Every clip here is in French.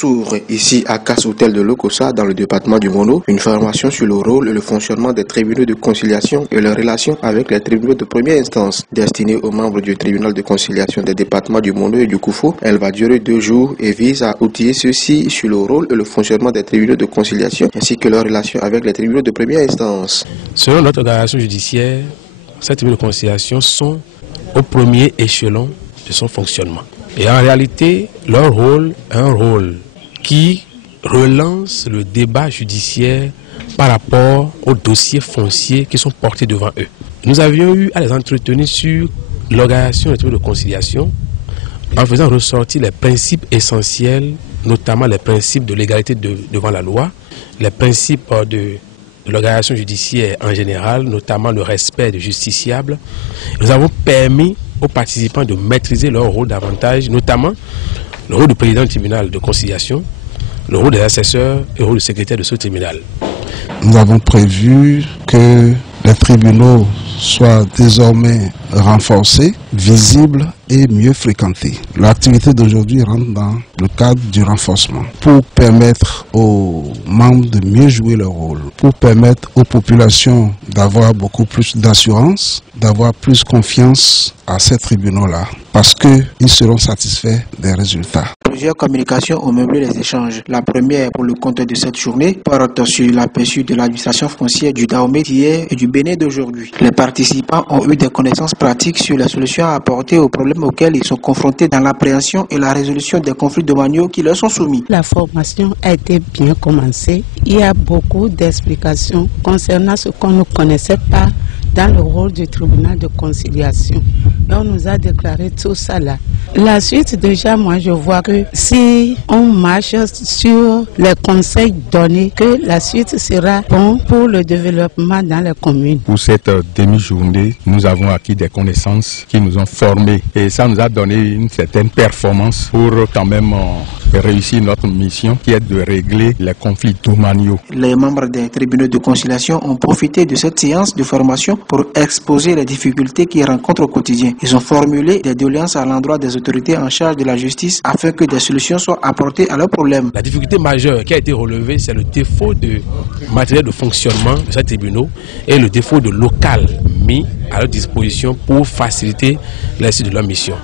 s'ouvre ici à Casse Hôtel de Lokossa dans le département du Mono, une formation sur le rôle et le fonctionnement des tribunaux de conciliation et leurs relations avec les tribunaux de première instance. Destinée aux membres du tribunal de conciliation des départements du Mono et du Koufou, elle va durer 2 jours et vise à outiller ceux-ci sur le rôle et le fonctionnement des tribunaux de conciliation ainsi que leurs relations avec les tribunaux de première instance. Selon notre organisation judiciaire, ces tribunaux de conciliation sont au premier échelon de son fonctionnement. Et en réalité, leur rôle est un rôle qui relance le débat judiciaire par rapport aux dossiers fonciers qui sont portés devant eux. Nous avions eu à les entretenir sur l'organisation des tribunaux de conciliation en faisant ressortir les principes essentiels, notamment les principes de l'égalité devant la loi, les principes de l'organisation judiciaire en général, notamment le respect des justiciables. Nous avons permis aux participants de maîtriser leur rôle davantage, notamment le rôle du président du tribunal de conciliation, le rôle des assesseurs et le rôle du secrétaire de ce tribunal. Nous avons prévu que les tribunaux soient désormais renforcés, visibles et mieux fréquentés. L'activité d'aujourd'hui rentre dans le cadre du renforcement pour permettre aux membres de mieux jouer leur rôle, pour permettre aux populations d'avoir beaucoup plus d'assurance, d'avoir plus confiance à ces tribunaux-là, parce qu'ils seront satisfaits des résultats. Plusieurs communications ont meublé les échanges. La première, pour le compte de cette journée, porte sur l'aperçu de l'administration foncière du Dahomey d'hier et du Bénin d'aujourd'hui. Les participants ont eu des connaissances pratiques sur les solutions à apporter aux problèmes auxquels ils sont confrontés dans l'appréhension et la résolution des conflits domaniaux qui leur sont soumis. La formation a été bien commencée. Il y a beaucoup d'explications concernant ce qu'on ne connaissait pas dans le rôle du tribunal de conciliation. Et on nous a déclaré tout ça là. La suite, déjà, moi je vois que si on marche sur les conseils donnés, que la suite sera bon pour le développement dans les communes. Pour cette demi-journée, nous avons acquis des connaissances qui nous ont formés et ça nous a donné une certaine performance pour quand même réussir notre mission qui est de régler les conflits domaniaux. Les membres des tribunaux de conciliation ont profité de cette séance de formation pour exposer les difficultés qu'ils rencontrent au quotidien. Ils ont formulé des doléances à l'endroit des autorités en charge de la justice afin que des solutions soient apportées à leurs problèmes. La difficulté majeure qui a été relevée, c'est le défaut de matériel de fonctionnement de ces tribunaux et le défaut de local mis à leur disposition pour faciliter l'exercice de leur mission.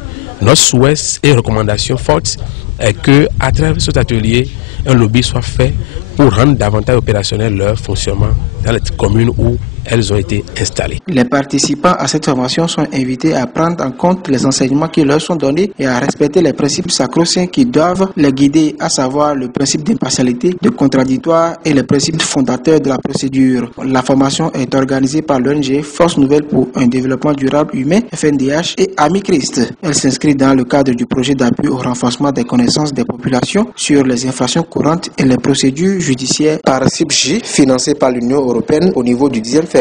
Notre souhait et recommandation forte est qu'à travers cet atelier, un lobby soit fait pour rendre davantage opérationnel leur fonctionnement dans les communes où elles ont été installées. Les participants à cette formation sont invités à prendre en compte les enseignements qui leur sont donnés et à respecter les principes sacro-saints qui doivent les guider, à savoir le principe d'impartialité, de contradictoire et les principes fondateurs de la procédure. La formation est organisée par l'ONG Force Nouvelle pour un développement durable humain, FNDH et Ami Christ. Elle s'inscrit dans le cadre du projet d'appui au renforcement des connaissances des populations sur les infractions courantes et les procédures judiciaires par CIPJ, financé par l'Union européenne au niveau du 10e FED.